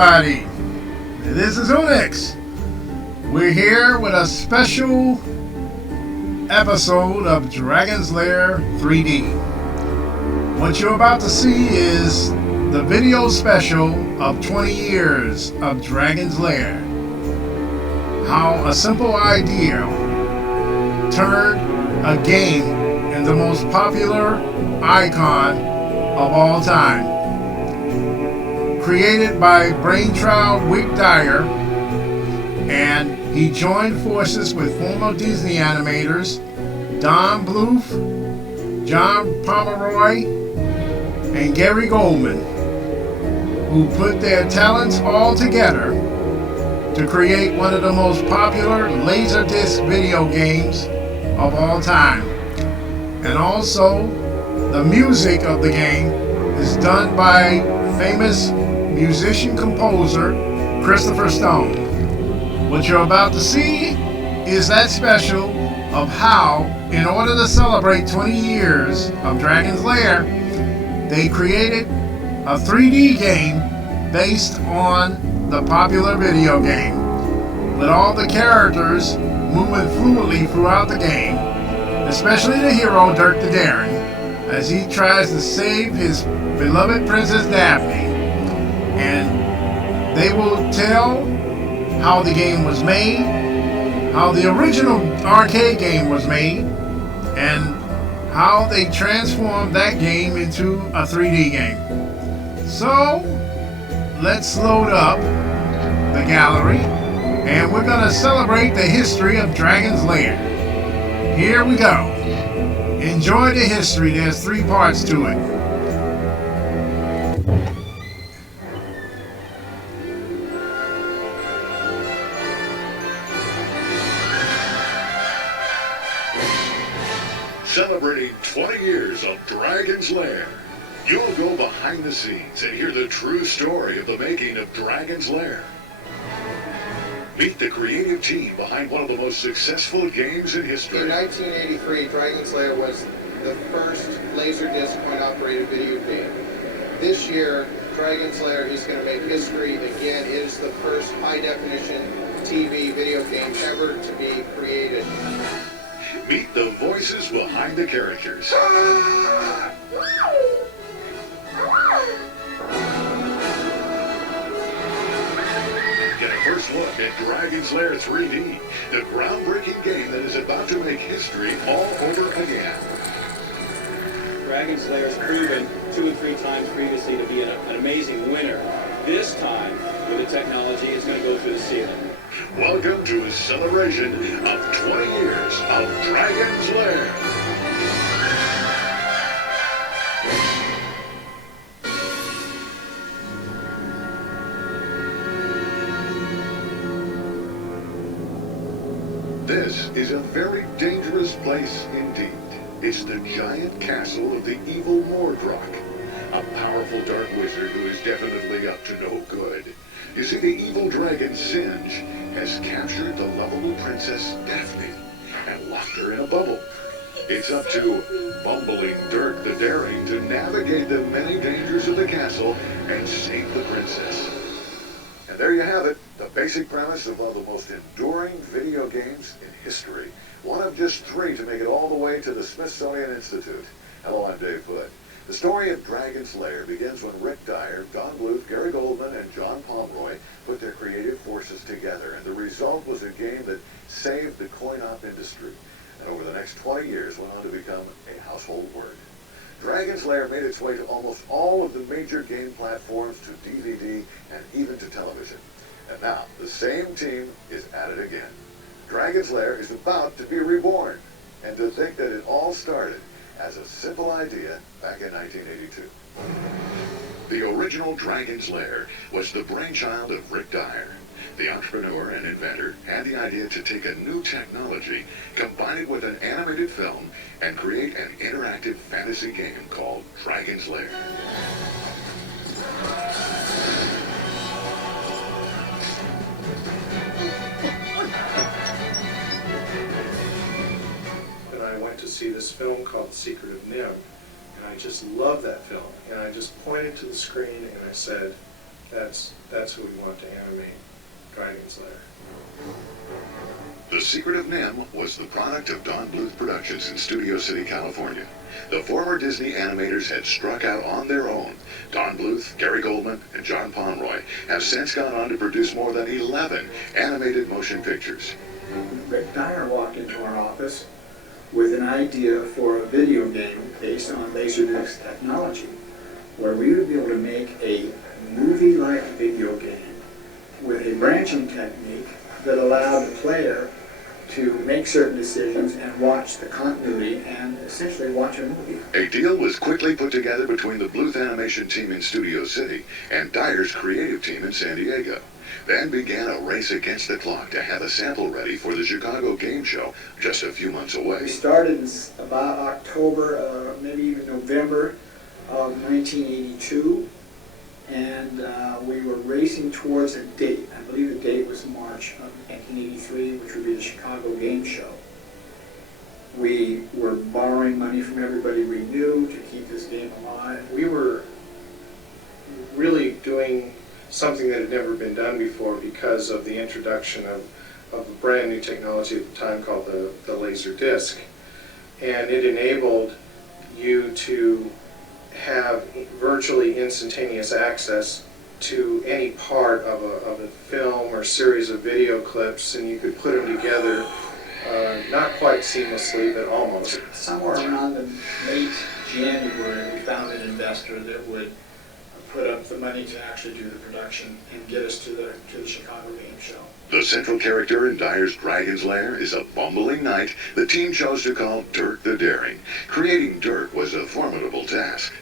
everybody. This is Unix. We're here with a special episode of Dragon's Lair 3D. What you're about to see is the video special of 20 years of Dragon's Lair. How a simple idea turned a game into the most popular icon of all time. Created by brainchild Dyer, and he joined forces with former Disney animators Bluth, Pomeroy, and Gerry Goldman, who put their talents all together to create one of the most popular Laserdisc video games of all time. And also, the music of the game is done by famous musician-composer Christopher Stone. What you're about to see is that special of how, in order to celebrate 20 years of Dragon's Lair, they created a 3D game based on the popular video game, with all the characters moving fluidly throughout the game, especially the hero Dirk the Daring, as he tries to save his beloved Princess Daphane. And they will tell how the game was made, how the original arcade game was made, and how they transformed that game into a 3D game. So, let's load up the gallery, and we're going to celebrate the history of Dragon's Lair. Here we go. Enjoy the history. There's 3 parts to it. Celebrating 20 years of Dragon's Lair. You'll go behind the scenes and hear the true story of the making of Dragon's Lair. Meet the creative team behind one of the most successful games in history. In 1983, Dragon's Lair was the first Laserdisc coin-operated video game. This year, Dragon's Lair is going to make history again. It is the first high-definition TV video game ever to be created. Meet the voices behind the characters. Get a first look at Dragon's Lair 3D, the groundbreaking game that is about to make history all over again. Dragon's Lair has proven 2 and 3 times previously to be an amazing winner. This time, with the technology, it's going to go through the ceiling. Welcome to a celebration of 20 years of Dragon's Lair. This is a very dangerous place indeed. It's the giant castle of the evil Mordroc, a powerful dark wizard who is definitely up to no good. You see, the evil Dragon Singe has captured the lovable Princess Daphane and locked her in a bubble. It's up to bumbling Dirk the Daring to navigate the many dangers of the castle and save the princess. And there you have it, the basic premise of one of the most enduring video games in history. One of just 3 to make it all the way to the Smithsonian Institute. Hello, I'm Dave Hood. The story of Dragon's Lair begins when Dyer, Bluth, Gerry Goldman, and Pomeroy put their creative forces together, and the result was a game that saved the coin-op industry, and over the next 20 years went on to become a household word. Dragon's Lair made its way to almost all of the major game platforms, to DVD, and even to television. And now, the same team is at it again. Dragon's Lair is about to be reborn, and to think that it all started as a simple idea back in 1982. The original Dragon's Lair was the brainchild of Dyer. The entrepreneur and inventor had the idea to take a new technology, combine it with an animated film, and create an interactive fantasy game called Dragon's Lair. And I went to see this film called Secret of Nim, and I just loved that film. And I just pointed to the screen and I said, That's who we want to animate Dragon's Lair. The Secret of NIMH was the product of Don Bluth Productions in Studio City, California. The former Disney animators had struck out on their own. Don Bluth, Gerry Goldman, and John Pomeroy have since gone on to produce more than 11 animated motion pictures. Dyer walked into our office with an idea for a video game based on Laserdisc technology, where we would be able to make a movie-like video game with a branching technique that allowed the player to make certain decisions and watch the continuity and essentially watch a movie. A deal was quickly put together between the Bluth animation team in Studio City and Dyer's creative team in San Diego. Then began a race against the clock to have a sample ready for the Chicago game show just a few months away. We started in about October, maybe even November of 1982, and we were racing towards a date. I believe the date was March of 1983, which would be the Chicago game show. We were borrowing money from everybody we knew to keep this game alive. We were really doing something that had never been done before because of the introduction of a brand new technology at the time called the laser disc. And it enabled you to have virtually instantaneous access to any part of a film or series of video clips, and you could put them together not quite seamlessly, but almost. Somewhere around the late January, we found an investor that would put up the money to actually do the production and get us to the Chicago game show. The central character in Dyer's Dragon's Lair is a bumbling knight the team chose to call Dirk the Daring. Creating Dirk was a formidable task.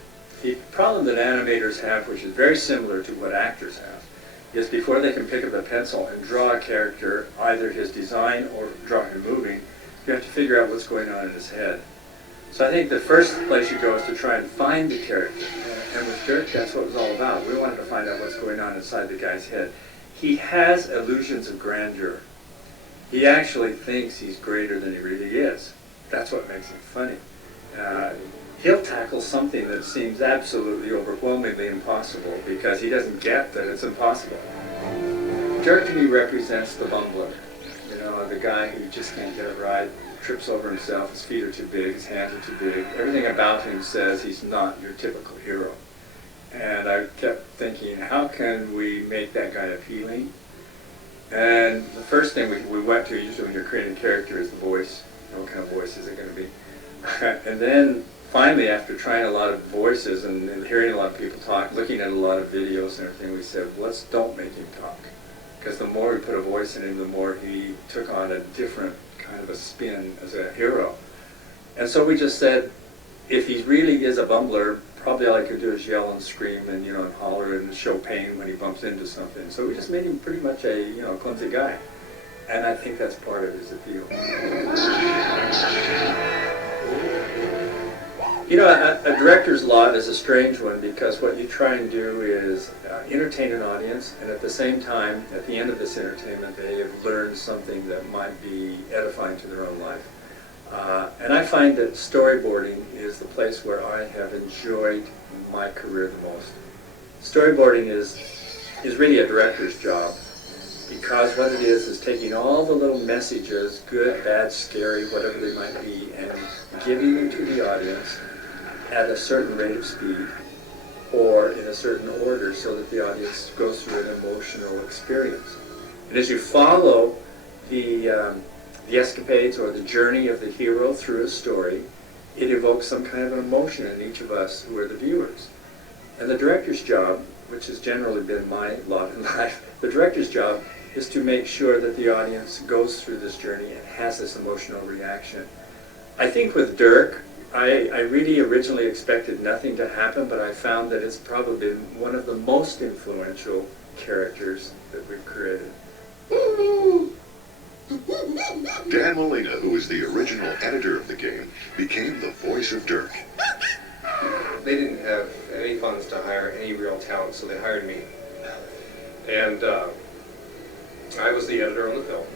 The problem that animators have, which is very similar to what actors have, is before they can pick up a pencil and draw a character, either his design or draw him moving, you have to figure out what's going on in his head. So I think the first place you go is to try and find the character. And with Dirk, that's what it was all about. We wanted to find out what's going on inside the guy's head. He has illusions of grandeur. He actually thinks he's greater than he really is. That's what makes him funny. He'll tackle something that seems absolutely overwhelmingly impossible because he doesn't get that it's impossible. Dirk to me represents the bumbler. You know, the guy who just can't get it right, trips over himself, his feet are too big, his hands are too big. Everything about him says he's not your typical hero. And I kept thinking, how can we make that guy appealing? And the first thing we went to, usually when you're creating a character, is the voice. What kind of voice is it going to be? And then finally, after trying a lot of voices and hearing a lot of people talk, looking at a lot of videos and everything, we said, let's don't make him talk. Because the more we put a voice in him, the more he took on a different kind of a spin as a hero. And so we just said, if he really is a bumbler, probably all he could do is yell and scream and, and holler and show pain when he bumps into something. So we just made him pretty much a, clumsy guy. And I think that's part of his appeal. A director's lot is a strange one because what you try and do is entertain an audience, and at the same time, at the end of this entertainment, they have learned something that might be edifying to their own life. And I find that storyboarding is the place where I have enjoyed my career the most. Storyboarding is really a director's job, because what it is taking all the little messages, good, bad, scary, whatever they might be, and giving them to the audience at a certain rate of speed or in a certain order so that the audience goes through an emotional experience. And as you follow the escapades or the journey of the hero through a story, it evokes some kind of an emotion in each of us who are the viewers. And the director's job, which has generally been my lot in life, the director's job is to make sure that the audience goes through this journey and has this emotional reaction. I think with Dirk, I really originally expected nothing to happen, but I found that it's probably been one of the most influential characters that we've created. Dan Molina, who was the original editor of the game, became the voice of Dirk. They didn't have any funds to hire any real talent, so they hired me. And I was the editor on the film.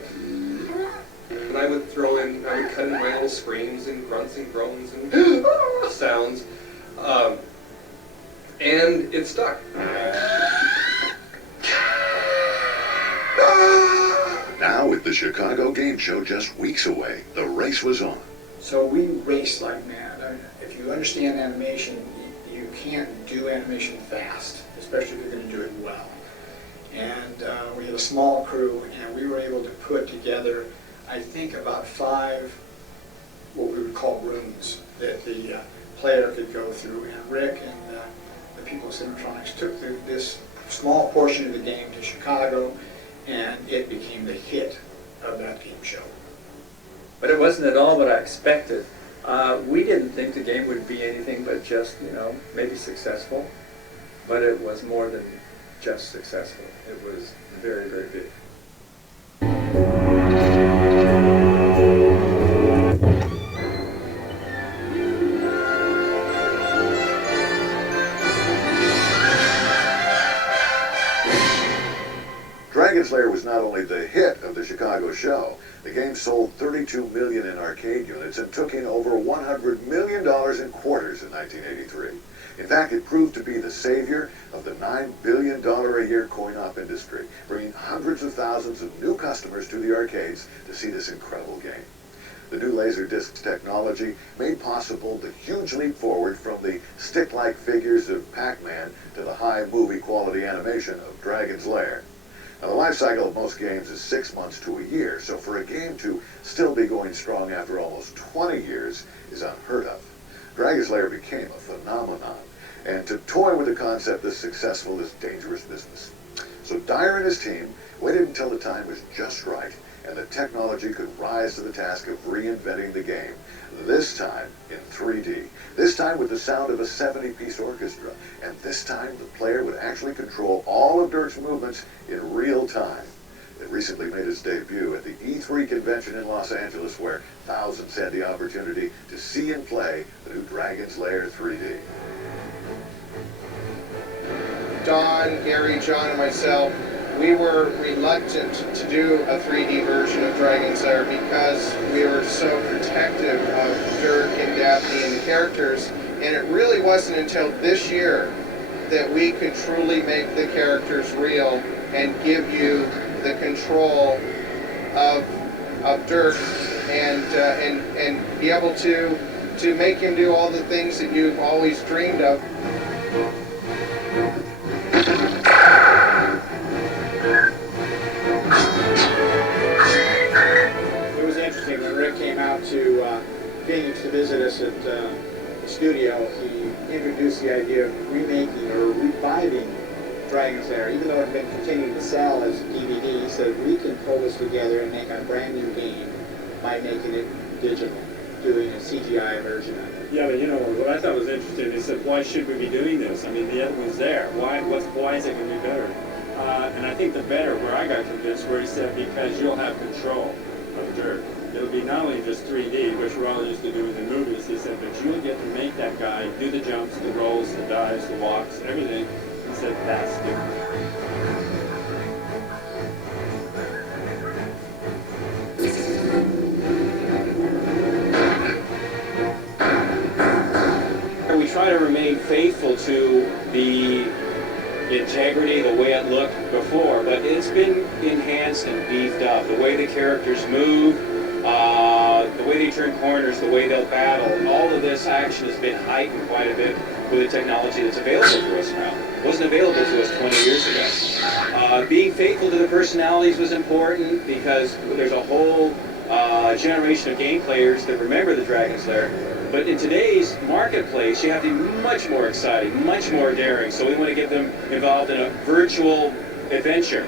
And I would cut in my little screams and grunts and groans and sounds. And it stuck. Now, with the Chicago Game Show just weeks away, the race was on. So we raced like mad. I mean, if you understand animation, you can't do animation fast, especially if you're going to do it well. And we had a small crew, and we were able to put together, I think, about 5 what we would call rooms that the player could go through. And Rick and the people at Cinetronics took this small portion of the game to Chicago, and it became the hit of that game show. But it wasn't at all what I expected. We didn't think the game would be anything but just, maybe successful. But it was more than just successful. It was very, very big. Dragon's Lair was not only the hit of the Chicago show, the game sold 32 million in arcade units and took in over $100 million in quarters in 1983. In fact, it proved to be the savior of the $9 billion a year coin-op industry, bringing hundreds of thousands of new customers to the arcades to see this incredible game. The new Laserdisc technology made possible the huge leap forward from the stick-like figures of Pac-Man to the high movie-quality animation of Dragon's Lair. Now, the life cycle of most games is 6 months to a year, so for a game to still be going strong after almost 20 years is unheard of. Dragon's Lair became a phenomenon, and to toy with a concept this successful is dangerous business. So Dyer and his team waited until the time was just right, and the technology could rise to the task of reinventing the game, this time in 3D, this time with the sound of a 70-piece orchestra, and this time the player would actually control all of Dirk's movements in real time. It recently made its debut at the E3 convention in Los Angeles, where thousands had the opportunity to see and play the new Dragon's Lair 3D. Don, Gary, John, and myself, we were reluctant to do a 3D version of Dragon's Lair because we were so protective of Dirk and Daphne and the characters, and it really wasn't until this year that we could truly make the characters real and give you the control of Dirk and be able to make him do all the things that you've always dreamed of. It was interesting when Rick came out to Phoenix to visit us at the studio. He introduced the idea of remaking or reviving Dragon's Lair, even though it had been continuing to sell as DVD. He said we can pull this together and make a brand new game by making it digital, doing a CGI version of it. Yeah, but what I thought was interesting, he said, why should we be doing this? I mean, the evidence there. Why is it going to be better? And I think the better, where I got convinced, where he said, because you'll have control of Dirk. It'll be not only just 3D, which we're all used to doing in movies, he said, but you'll get to make that guy do the jumps, the rolls, the dives, the walks, everything. He said, that's different. We try to remain faithful to the integrity, the way it looked before, but it's been enhanced and beefed up. The way the characters move, the way they turn corners, the way they'll battle, all of this action has been heightened quite a bit with the technology that's available to us now. It wasn't available to us 20 years ago. Being faithful to the personalities was important because there's a whole generation of game players that remember the Dragon's Lair. But in today's marketplace, you have to be much more exciting, much more daring. So we want to get them involved in a virtual adventure.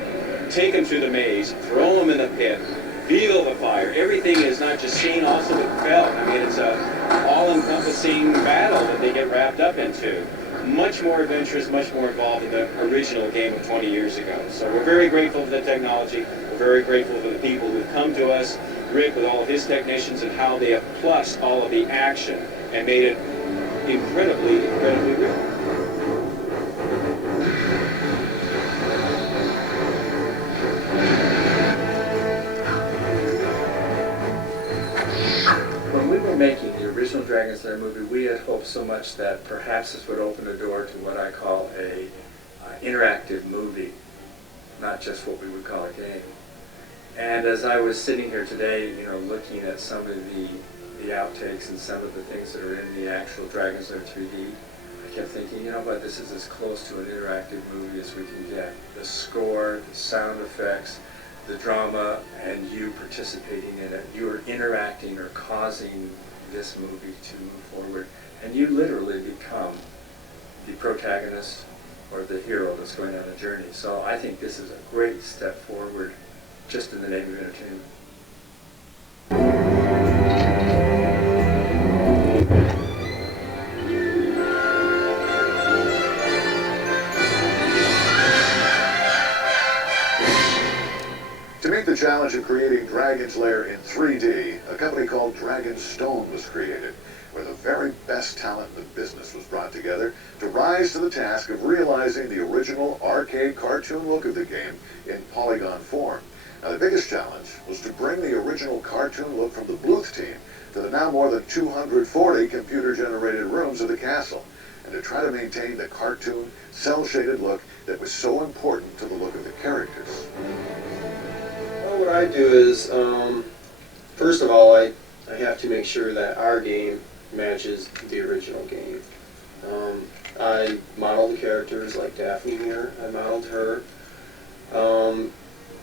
Take them through the maze, throw them in the pit, feel the fire. Everything is not just seen, also felt. I mean, it's a all-encompassing battle that they get wrapped up into. Much more adventurous, much more involved than the original game of 20 years ago. So we're very grateful for the technology. We're very grateful for the people who've come to us. Rick with all of his technicians and how they have plussed all of the action and made it incredibly, incredibly real. When we were making the original Dragon's Lair movie, we had hoped so much that perhaps this would open the door to what I call a interactive movie, not just what we would call a game. And as I was sitting here today, you know, looking at some of the outtakes and some of the things that are in the actual Dragon's Lair 3D, I kept thinking, you know, but this is as close to an interactive movie as we can get. The score, the sound effects, the drama, and you participating in it. You are interacting or causing this movie to move forward. And you literally become the protagonist or the hero that's going on a journey. So I think this is a great step forward just in the name of entertainment. To meet the challenge of creating Dragon's Lair in 3D, a company called Dragon Stone was created, where the very best talent in the business was brought together to rise to the task of realizing the original arcade cartoon look of the game in polygon form. Now, the biggest challenge was to bring the original cartoon look from the Bluth team to the now more than 240 computer-generated rooms of the castle, and to try to maintain the cartoon, cel-shaded look that was so important to the look of the characters. Well, what I do is, first of all, I have to make sure that our game matches the original game. I model the characters like Daphne here. I modeled her.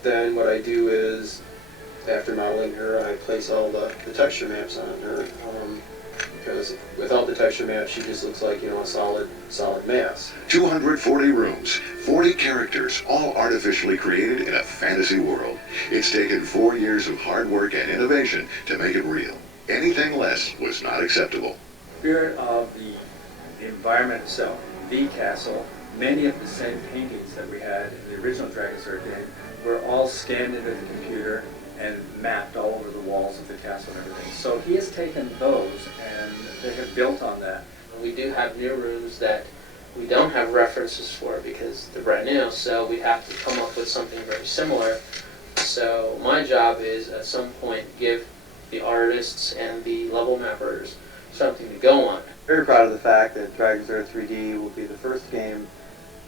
Then what I do is, after modeling her, I place all the texture maps on her. Because without the texture map, she just looks like, you know, a solid mass. 240 rooms, 40 characters, all artificially created in a fantasy world. It's taken 4 years of hard work and innovation to make it real. Anything less was not acceptable. Spirit of the environment itself, the castle, many of the same paintings that we had in the original Dragon's Lair game were all scanned into the computer and mapped all over the walls of the castle and everything. So he has taken those and they have built on that. We do have new rooms that we don't have references for because they're brand new, so we have to come up with something very similar. So my job is at some point give the artists and the level mappers something to go on. Very proud of the fact that Dragon's Lair 3D will be the first game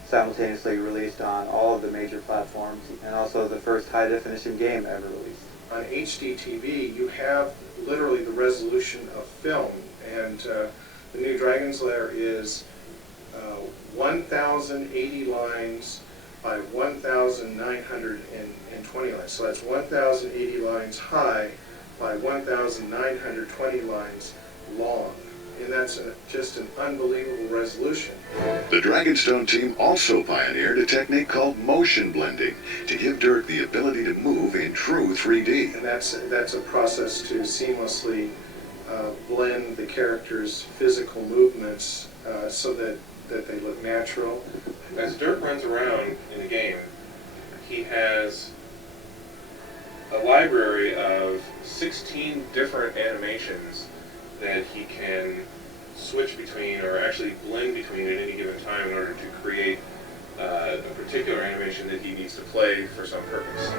simultaneously released on all of the major platforms, and also the first high-definition game ever released. On HD TV, you have literally the resolution of film, and the new Dragon's Lair is 1,080 lines by 1,920 lines. So that's 1,080 lines high by 1,920 lines long. And that's just an unbelievable resolution. The Dragonstone team also pioneered a technique called motion blending to give Dirk the ability to move in true 3D. And that's a process to seamlessly blend the characters' physical movements so that they look natural. As Dirk runs around in the game, he has a library of 16 different animations that he can switch between or actually blend between at any given time in order to create a particular animation that he needs to play for some purpose.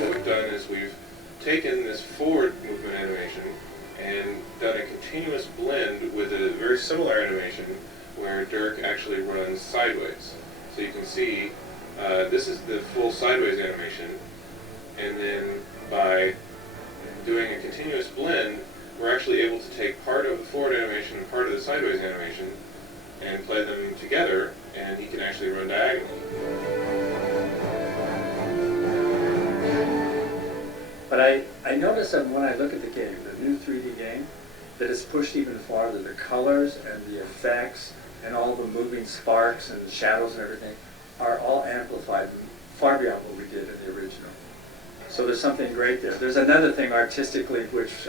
What we've done is we've taken this forward movement animation and done a continuous blend with a very similar animation where Dirk actually runs sideways. So you can see this is the full sideways animation, and then by doing a continuous blend, we're actually able to take part of the forward animation and part of the sideways animation and play them together, and he can actually run diagonally. But I notice that when I look at the game, the new 3D game, that it's pushed even farther. The colors and the effects and all the moving sparks and shadows and everything are all amplified far beyond what we did in the original. So there's something great there. There's another thing artistically which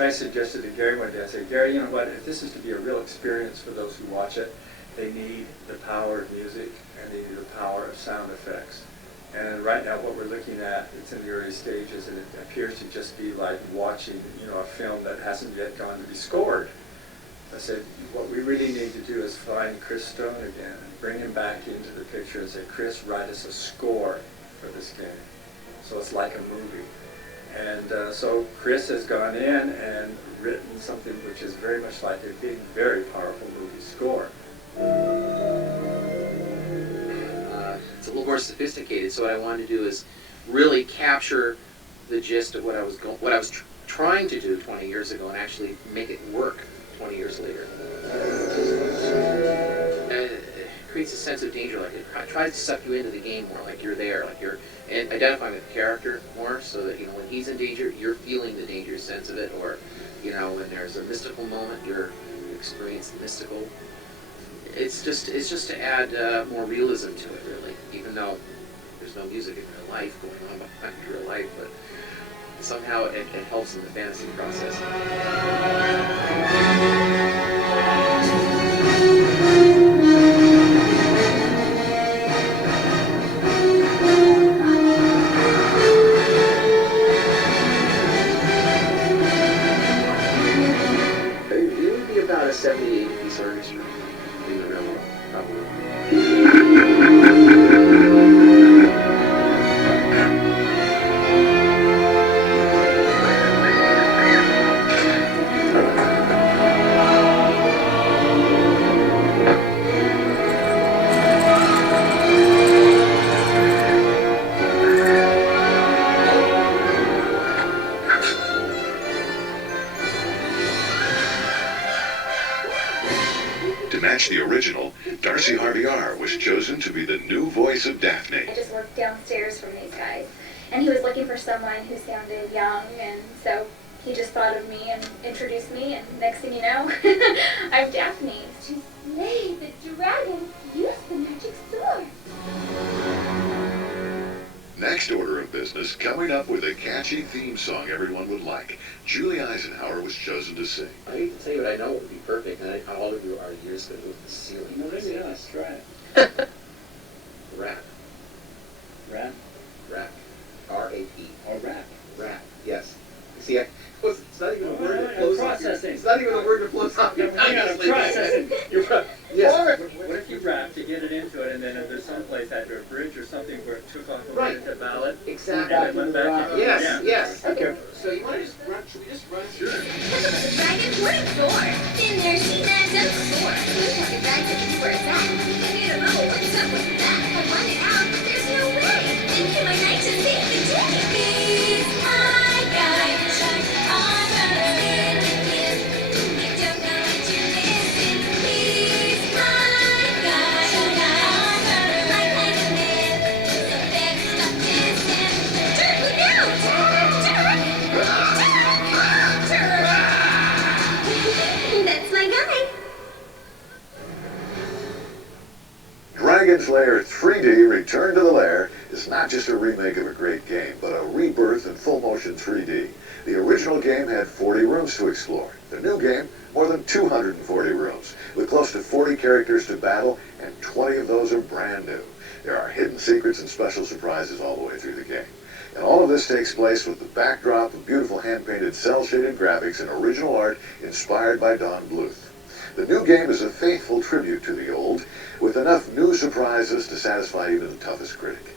I suggested to Gerry one day. I said, Gerry, you know what, if this is to be a real experience for those who watch it, they need the power of music and they need the power of sound effects. And right now what we're looking at, it's in the early stages, and it appears to just be like watching, you know, a film that hasn't yet gone to be scored. I said, what we really need to do is find Chris Stone again and bring him back into the picture and say, Chris, write us a score for this game. So it's like a movie. And so Chris has gone in and written something which is very much like a big, very powerful movie score. It's a little more sophisticated. So what I wanted to do is really capture the gist of what I was trying to do 20 years ago and actually make it work 20 years later. It creates a sense of danger, like it tries to suck you into the game more, like you're there, like you're and identifying with the character more, so that when he's in danger, you're feeling the danger sense of it, or when there's a mystical moment, you're experiencing the mystical. It's just to add more realism to it, really, even though there's no music in real life going on behind real life, but somehow it helps in the fantasy process. It would be about a 78 piece orchestra in the real world, probably. To match the original, Darcy Harvey-R was chosen to be the new voice of Daphne. I just worked downstairs from these guys, and he was looking for someone who sounded young, and so he just thought of me and introduced me, and next thing you know, I'm Daphne. To slay the dragon, use the magic sword. Next order of business, coming up with a catchy theme song everyone would like. Julie Eisenhower was chosen to sing. I hate to tell you what I know would be perfect, and all of you are years ago with the ceiling. No, maybe not. Let's try it. Rap. Rap? Rap. R-A-P. Or rap? Rap. Yes. See, it's not even a word that Oh, flows off. processing. It's not even a word that flows off. Yeah, hang on, I'm processing. You're right. Yes. What if you rap to get it into it, and then if there's someplace after a bridge or something where it took off a minute to ballad? Exactly. And it went back. Yes, Yeah. yes. Okay. So you want to just run? Should we just run? Sure. The dragon wouldn't soar. Been there, seen that, done before. Who's like a dragon, where it's at? I need to know what's up with that. I want it out, but there's no way. Into my night to save the day. He's my guide, shine on in with him. I don't know what you're missing. He's my guide, shine on my kind of man. So there's not distance. Turn, look out! That's my guy. Dragon's Lair 3D Return to the Lair is not just a remake of a great game, but a rebirth in full motion 3D. The original game had 40 rooms to explore. The new game, more than 240 rooms, with close to 40 characters to battle, and 20 of those are brand new. There are hidden secrets and special surprises all the way through the game. And all of this takes place with the backdrop of beautiful hand-painted cel-shaded graphics and original art inspired by Don Bluth. The new game is a faithful tribute to the old, with enough new surprises to satisfy even the toughest critic.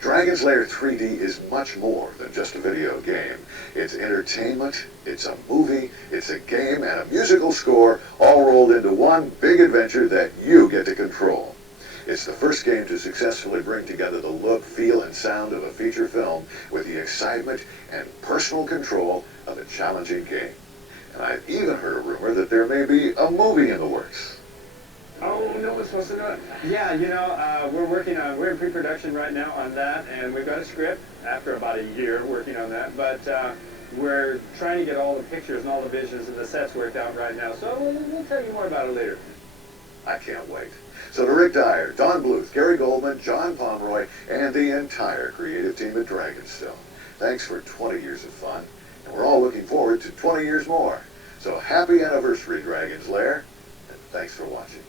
Dragon's Lair 3D is much more than just a video game. It's entertainment, it's a movie, it's a game, and a musical score all rolled into one big adventure that you get to control. It's the first game to successfully bring together the look, feel, and sound of a feature film with the excitement and personal control of a challenging game. And I've even heard a rumor that there may be a movie in the works. Oh, no one's supposed to know it. Yeah, we're in pre-production right now on that, and we've got a script after about a year working on that, but we're trying to get all the pictures and all the visions and the sets worked out right now, so we'll tell you more about it later. I can't wait. So to Rick Dyer, Don Bluth, Gerry Goldman, John Pomeroy, and the entire creative team at Dragonstone, thanks for 20 years of fun, and we're all looking forward to 20 years more. So happy anniversary, Dragon's Lair, and thanks for watching.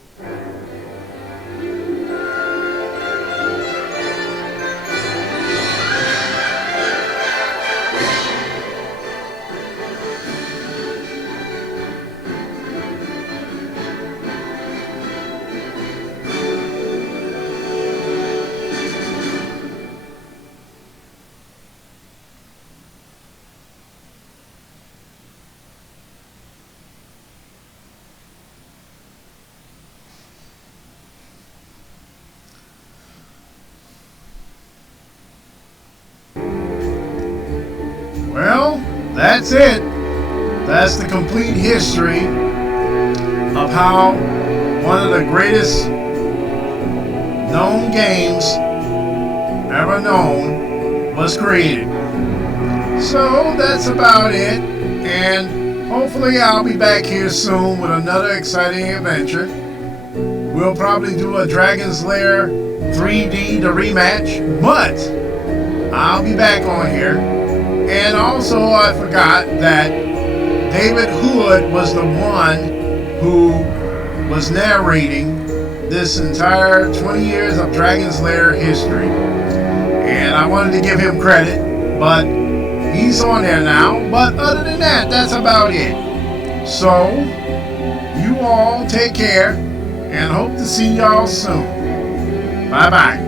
Well, that's it. That's the complete history of how one of the greatest known games ever known was created. So that's about it, and hopefully I'll be back here soon with another exciting adventure. We'll probably do a Dragon's Lair 3D, the rematch, but I'll be back on here. And also I forgot that David Hood was the one who was narrating this entire 20 years of Dragon's Lair history. And I wanted to give him credit, but he's on there now. But other than that, that's about it. So, you all take care and hope to see y'all soon. Bye-bye.